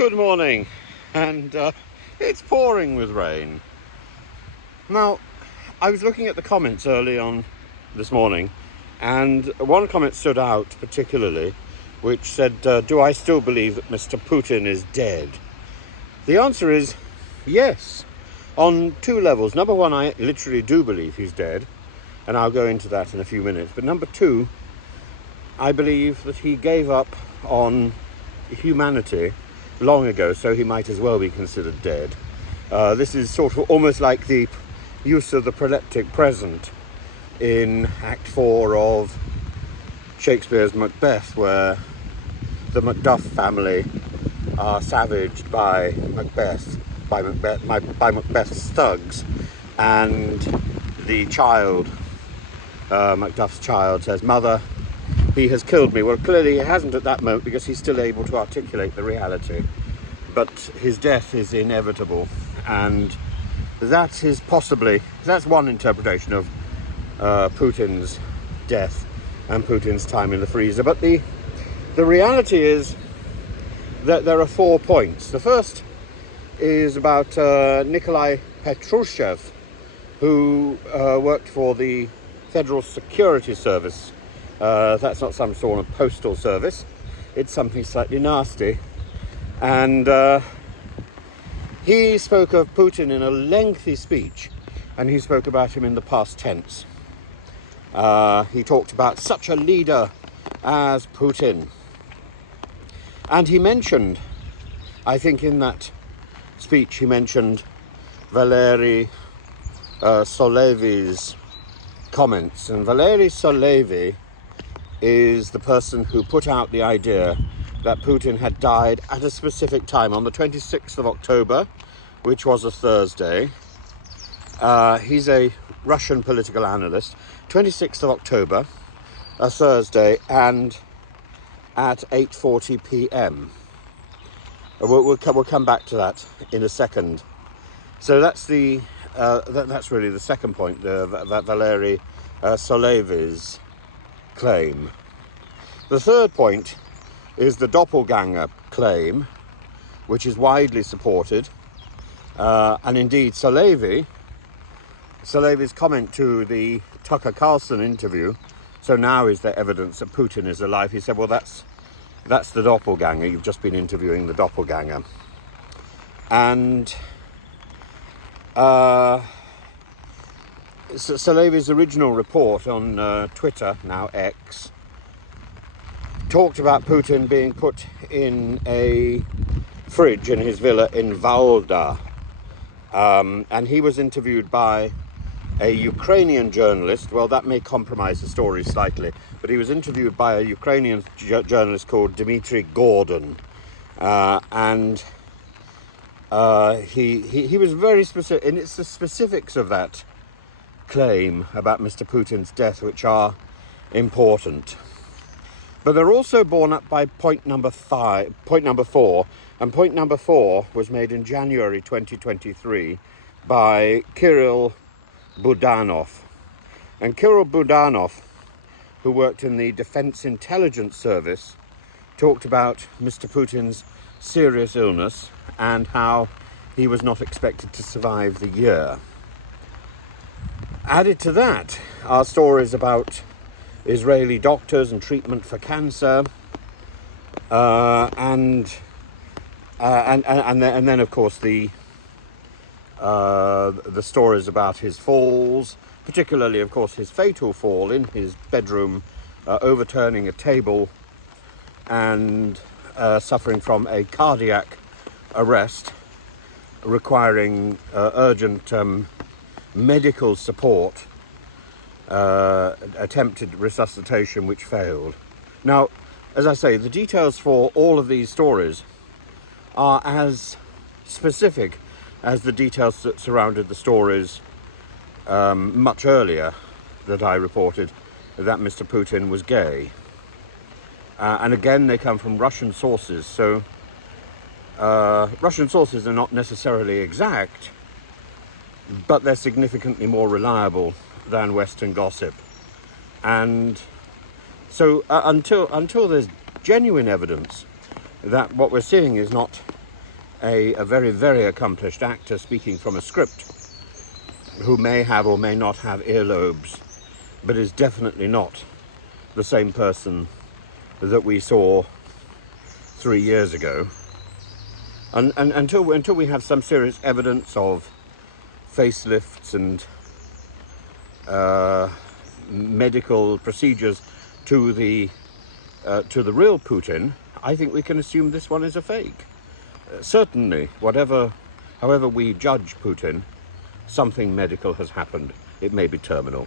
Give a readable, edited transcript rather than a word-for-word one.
Good morning, and it's pouring with rain. Now, I was looking at the comments early on this morning, and one comment stood out particularly, which said, do I still believe that Mr. Putin is dead? The answer is yes, on two levels. Number one, I literally do believe he's dead, and I'll go into that in a few minutes. But number two, I believe that he gave up on humanity long ago, so he might as well be considered dead. This is sort of almost like the use of the proleptic present in Act 4 of Shakespeare's Macbeth, where the Macduff family are savaged by Macbeth's thugs, and the child, Macduff's child, says, "Mother, he has killed me." Well, clearly he hasn't at that moment, because he's still able to articulate the reality. But his death is inevitable, and that's one interpretation of Putin's death and Putin's time in the freezer. But the reality is that there are 4 points. The first is about Nikolai Petrushev, who worked for the Federal Security Service. That's not some sort of postal service. It's something slightly nasty. And he spoke of Putin in a lengthy speech, and he spoke about him in the past tense. He talked about such a leader as Putin. And he mentioned, I think in that speech, he mentioned Valeri Solvi's comments. And Valeri Solvi is the person who put out the idea that Putin had died at a specific time, on the 26th of October, which was a Thursday. He's a Russian political analyst. 26th of October, a Thursday, and at 8:40 p.m. We'll come back to that in a second. So that's that's really the second point, Valeri Solvi's claim. The third point is the Doppelganger claim, which is widely supported, and indeed Solvi's comment to the Tucker Carlson interview, "So now is there evidence that Putin is alive?" He said, well, that's the Doppelganger. You've just been interviewing the Doppelganger. And Solvi's original report on Twitter, now X, talked about Putin being put in a fridge in his villa in Valda. And he was interviewed by a Ukrainian journalist. Well, that may compromise the story slightly, but he was interviewed by a Ukrainian journalist called Dmitry Gordon. And he was very specific, and it's the specifics of that claim about Mr. Putin's death which are important. But they're also borne up by point number 4, and point number 4 was made in January 2023 by Kirill Budanov. And Kirill Budanov, who worked in the Defense Intelligence Service, talked about Mr. Putin's serious illness and how he was not expected to survive the year. Added to that are stories about Israeli doctors and treatment for cancer, and then of course the stories about his falls, particularly of course his fatal fall in his bedroom, overturning a table and suffering from a cardiac arrest, requiring urgent medical support. Attempted resuscitation which failed. Now, as I say, the details for all of these stories are as specific as the details that surrounded the stories much earlier that I reported that Mr. Putin was gay. And again, they come from Russian sources, so Russian sources are not necessarily exact, but they're significantly more reliable than Western gossip. And so until there's genuine evidence that what we're seeing is not a very, very accomplished actor speaking from a script, who may have or may not have earlobes, but is definitely not the same person that we saw 3 years ago. And until we have some serious evidence of facelifts and medical procedures to the real Putin, I think we can assume this one is a fake. Certainly, however we judge Putin, something medical has happened. It may be terminal.